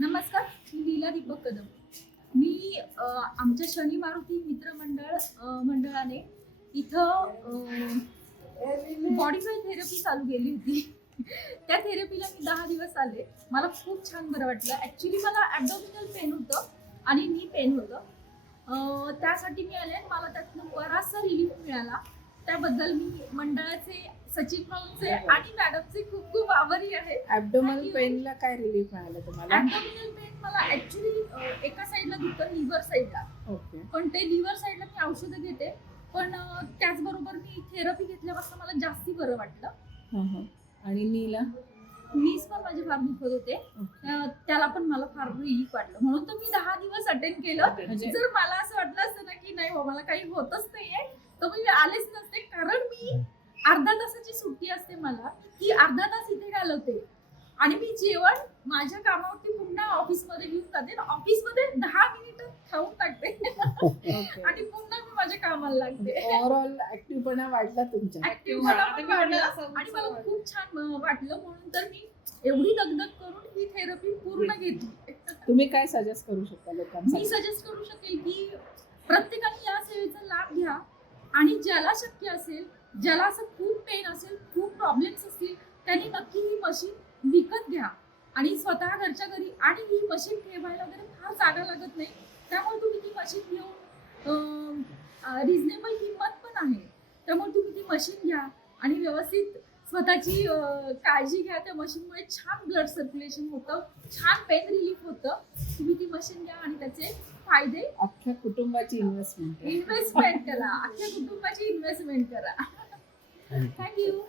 नमस्कार मी लीला दीपक कदम. मी आमच्या शनी मारुती मित्रमंडळ मंडळाने इथं बॉडीफाय थेरपी चालू केली होती. त्या थेरपीला मी दहा दिवस आले. मला खूप छान बरं वाटलं. ॲक्च्युली मला ॲबडोमिनल पेन होतं आणि नी पेन होतं. त्यासाठी मी आले मला त्यातनं बराचसा रिलीफ मिळाला. त्याबद्दल मी मंडळाचे सचिन भाऊंचे आणि मॅडमचे खूप खूप आभारी आहे. ऍबडोमल. पेनला काय रिलीफ मिळालं तुम्हाला? ॲबडोमिनल पेन मला ऍक्च्युली एका साईडला दुखतं लिव्हर साईडला ओके. पण ते लिव्हर साईडला मी औषधं घेते. पण त्याचबरोबर मी थेरपी घेतल्यापासून मला जास्ती बरं वाटलं. हं, हं. आणि नीला? नीस पण माझे फार दुखत होते. त्याला पण मला फार रिलीफ वाटलं. म्हणून तर मी दहा दिवस अटेंड केलं. जर मला असं वाटलं असतं ना की नाही मला काही होतच नाहीये. तर मी आलेच नसते. कारण मी अर्धा तासाची सुट्टी असते मला. ती अर्धा तास इथे घालवते. आणि मी जेवण माझ्या कामावरती पुन्हा ऑफिसमध्ये घेऊन जाते. ऑफिसमध्ये दहा मिनिटं खाऊन टाकते. आणि पुन्हा मी माझ्या कामाला लागते. ओव्हरऑल ऍक्टिव्हपणा वाढला वाटलं आणि मला खूप छान वाटलं. म्हणून तर मी एवढी दगदग करून ही थेरपी पूर्ण घेतली. तुम्ही काय सजेस्ट करू शकता मी लोकांसाठी सजेस्ट करू शकेल की प्रत्येकाने आणि ज्याला शक्य असेल ज्याला असं खूप पेन असेल खूप प्रॉब्लेम्स असतील त्यांनी नक्की ही मशीन विकत घ्या. आणि स्वतः घरच्या घरी आणि ही मशीन ठेवायला वगैरे फार जागा लागत नाही. त्यामुळे तुम्ही ती मशीन घेऊन रिझनेबल किंमत पण आहे. त्यामुळे तुम्ही ती मशीन घ्या आणि व्यवस्थित स्वतःची काळजी घ्या. त्या मशीनमुळे छान ब्लड सर्क्युलेशन होतं छान पेन रिलीफ होतं. तुम्ही ती मशीन घ्या आणि त्याचे फायदे. अख्ख्या कुटुंबाची इन्व्हेस्टमेंट इन्व्हेस्टमेंट करा. अख्ख्या कुटुंबाची इन्व्हेस्टमेंट करा. थँक्यू